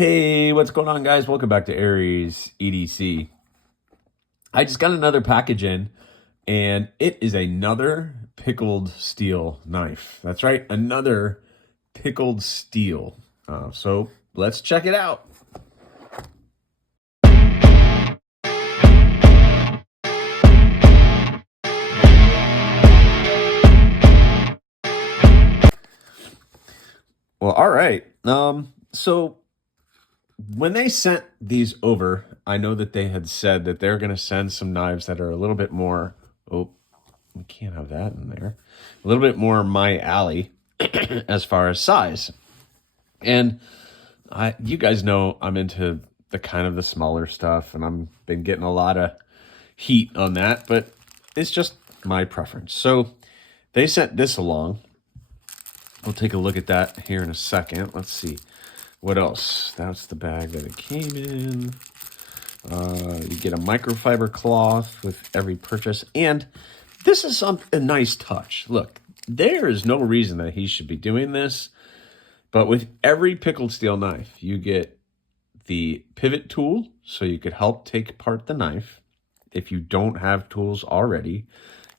Hey, what's going on, guys? Welcome back to AriesEDC. I just got another package in, and it is another pickled steel knife. That's right, another pickled steel. So let's check it out. Well, all right. So when they sent these over, I know that they had said that they're going to send some knives that are a little bit more, oh, we can't have that in there, a little bit more my alley as far as size. And you guys know I'm into the smaller stuff, and I've been getting a lot of heat on that, but it's just my preference. So they sent this along. We'll take a look at that here in a second. Let's see. What else? That's the bag that it came in. You get a microfiber cloth with every purchase. And this is a nice touch. Look, there is no reason that he should be doing this. But with every pickled steel knife, you get the pivot tool, so you could help take apart the knife if you don't have tools already.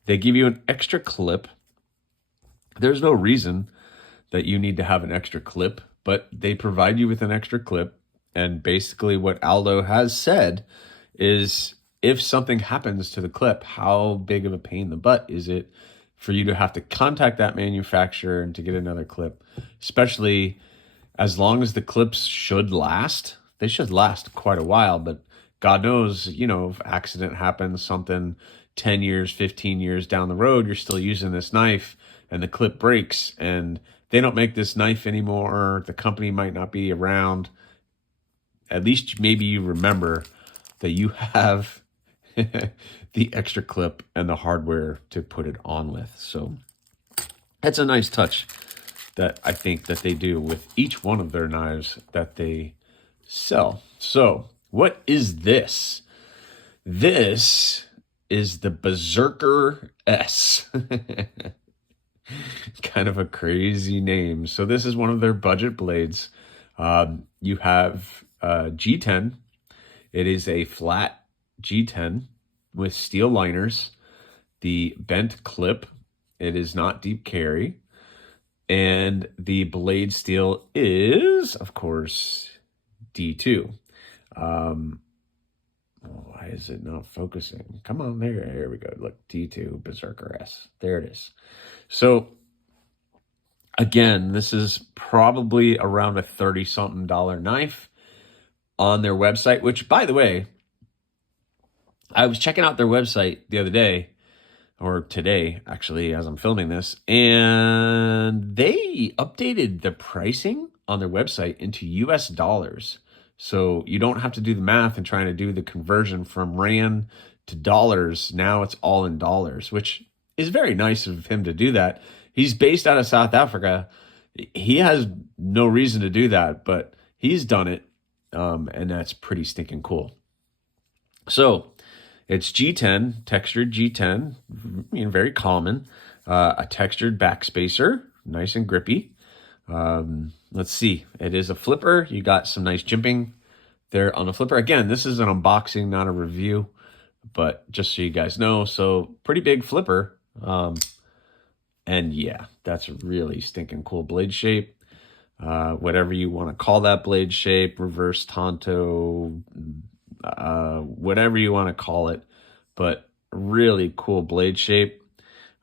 They give you an extra clip. There's no reason that you need to have an extra clip, but they provide you with an extra clip. And basically what Aldo has said is, if something happens to the clip, how big of a pain in the butt is it for you to have to contact that manufacturer and to get another clip? Especially as long as the clips should last. They should last quite a while, but God knows, if accident happens, something 10 years, 15 years down the road, you're still using this knife and the clip breaks and they don't make this knife anymore. The company might not be around. At least maybe you remember that you have the extra clip and the hardware to put it on with. So that's a nice touch that I think that they do with each one of their knives that they sell. So what is this? This is the Beserker S. Kind of a crazy name. So this is one of their budget blades. You have G10. It is a flat G10 with steel liners. The bent clip. It is not deep carry. And the blade steel is, of course, D2. Why is it not focusing? Come on, there we go. Look, D2 Beserker S. There it is. So again, this is probably around a $30-something knife on their website, which, by the way, I was checking out their website the other day, or today, actually, as I'm filming this, and they updated the pricing on their website into US dollars. So you don't have to do the math and trying to do the conversion from rand to dollars. Now it's all in dollars, which is very nice of him to do that. He's based out of South Africa. He has no reason to do that, but he's done it, and that's pretty stinking cool. So it's G10, textured G10, very common. A textured backspacer, nice and grippy. Let's see. It is a flipper. You got some nice jimping there on the flipper. Again, this is an unboxing, not a review, but just so you guys know. So pretty big flipper. And yeah, that's a really stinking cool blade shape. Whatever you want to call that blade shape, reverse tanto, whatever you want to call it, but really cool blade shape.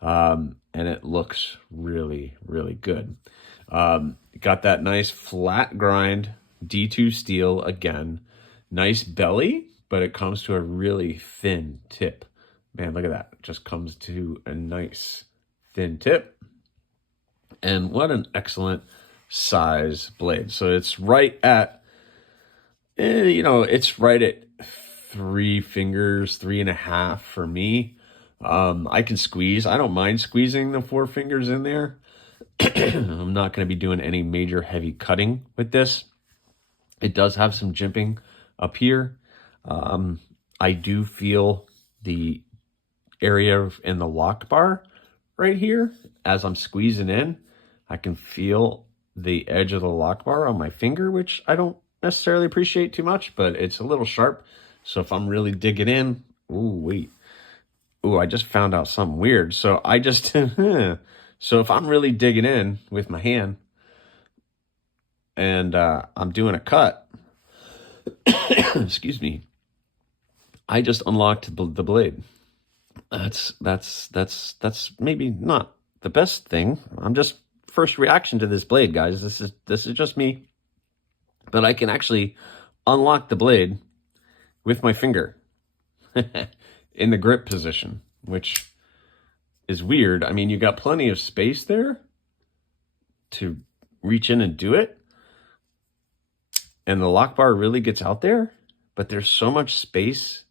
And it looks really, really good. Got that nice flat grind D2 steel again. Nice belly, but it comes to a really thin tip. Man, look at that. It just comes to a nice thin tip. And what an excellent size blade. So it's right at, it's right at 3 fingers, 3.5 for me. I can squeeze. I don't mind squeezing the 4 fingers in there. I'm not going to be doing any major heavy cutting with this. It does have some jimping up here. I do feel the area in the lock bar right here. As I'm squeezing in, I can feel the edge of the lock bar on my finger, which I don't necessarily appreciate too much, but it's a little sharp. So if I'm really digging in, I just found out something weird. So I just, so if I'm really digging in with my hand and I'm doing a cut, excuse me, I just unlocked the blade. That's maybe not the best thing. I'm just first reaction to this blade, guys. This is just me. But I can actually unlock the blade with my finger in the grip position, which is weird. I mean, you got plenty of space there to reach in and do it. And the lock bar really gets out there, but there's so much space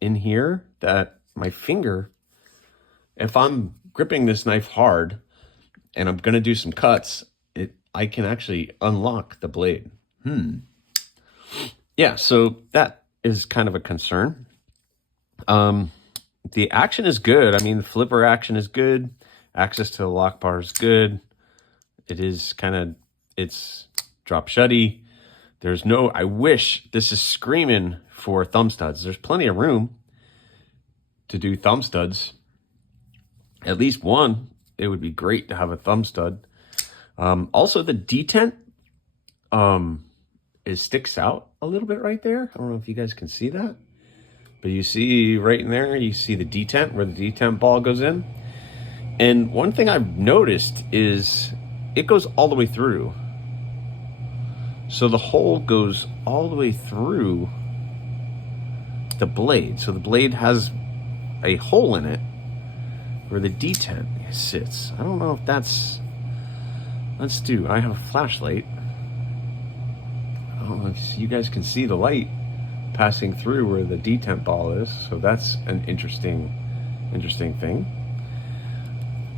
in here that my finger, if I'm gripping this knife hard and I'm going to do some cuts, I can actually unlock the blade. Yeah, so that is kind of a concern. The action is good. I mean, the flipper action is good. Access to the lock bar is good. It is it's drop shutty. There's no, I wish, this is screaming for thumb studs. There's plenty of room to do thumb studs. At least one, it would be great to have a thumb stud. Also, the detent it sticks out a little bit right there. I don't know if you guys can see that, but you see right in there, you see the detent where the detent ball goes in. And one thing I've noticed is it goes all the way through. So the hole goes all the way through the blade. So the blade has a hole in it where the detent sits. I don't know if that's, I have a flashlight. I don't know if you guys can see the light passing through where the detent ball is. So that's an interesting thing.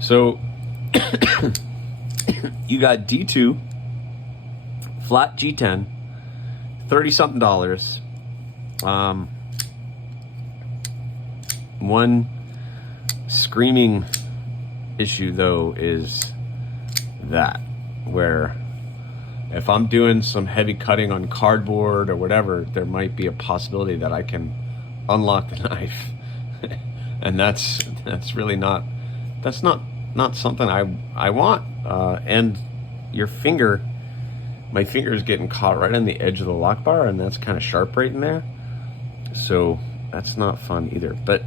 So you got D2, flat G10, $30-something. One screaming issue though is that where if I'm doing some heavy cutting on cardboard or whatever, there might be a possibility that I can unlock the knife. And that's really not something I want. And your finger, my finger is getting caught right on the edge of the lock bar, and that's kind of sharp right in there. So that's not fun either. But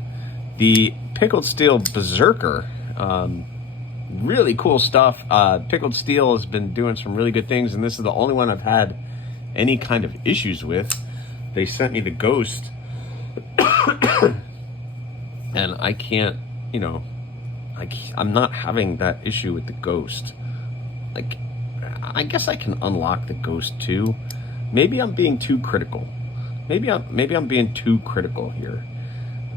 the Pickled Steel Beserker, really cool stuff. Pickled Steel has been doing some really good things, and this is the only one I've had any kind of issues with. They sent me the Ghost, and I can't, I'm not having that issue with the Ghost. Like, I guess I can unlock the Ghost too. Maybe I'm being too critical. Maybe I'm being too critical here,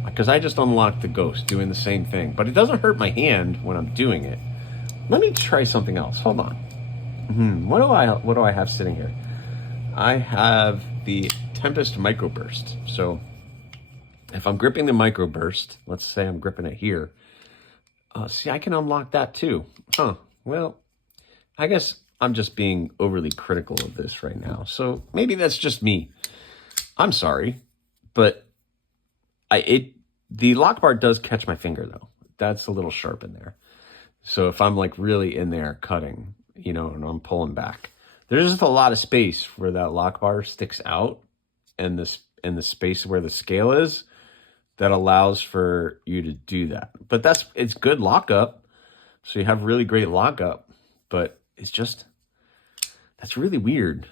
because I just unlocked the Ghost doing the same thing, but it doesn't hurt my hand when I'm doing it. Let me try something else. Hold on. What do I have sitting here? I have the Tempest Microburst. So if I'm gripping the Microburst, let's say I'm gripping it here. See, I can unlock that too. Well, I guess I'm just being overly critical of this right now. So maybe that's just me. I'm sorry, but the lock bar does catch my finger though. That's a little sharp in there. So if I'm like really in there cutting, and I'm pulling back, there's just a lot of space where that lock bar sticks out, and the space where the scale is that allows for you to do that. But it's good lockup. So you have really great lockup, but that's really weird.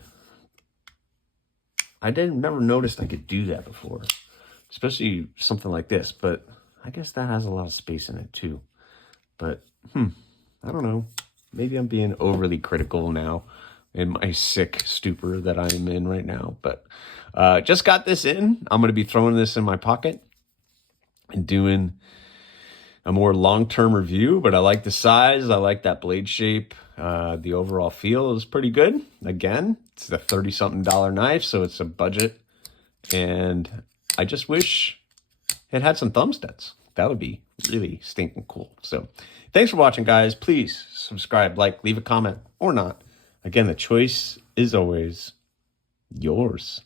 I never noticed I could do that before, especially something like this, but I guess that has a lot of space in it too. But I don't know. Maybe I'm being overly critical now in my sick stupor that I'm in right now. But just got this in. I'm going to be throwing this in my pocket and doing a more long-term review. But I like the size. I like that blade shape. The overall feel is pretty good. Again, it's a $30-something knife, so it's a budget. And I just wish it had some thumb studs. That would be really stinking cool. So thanks for watching, guys. Please subscribe, like, leave a comment, or not. Again, the choice is always yours.